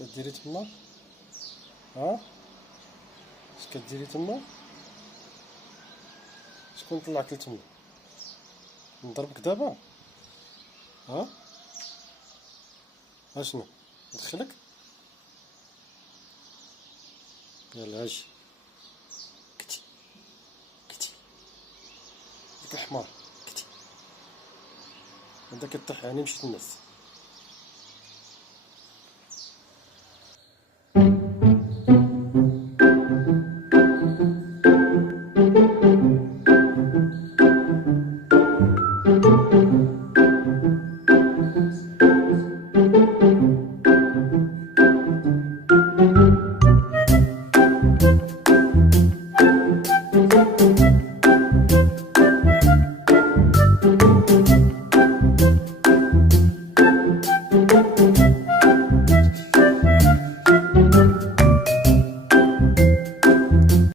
كديري تما؟ ها؟ اش كديري تما؟ شكون طلعك لتما؟ نضربك دابا؟ ها؟ اشنو؟ ندخلك؟ يلا اجي. كتي كتي ديك الحمار كتي. هدا كطيح يعني مشيت الناس.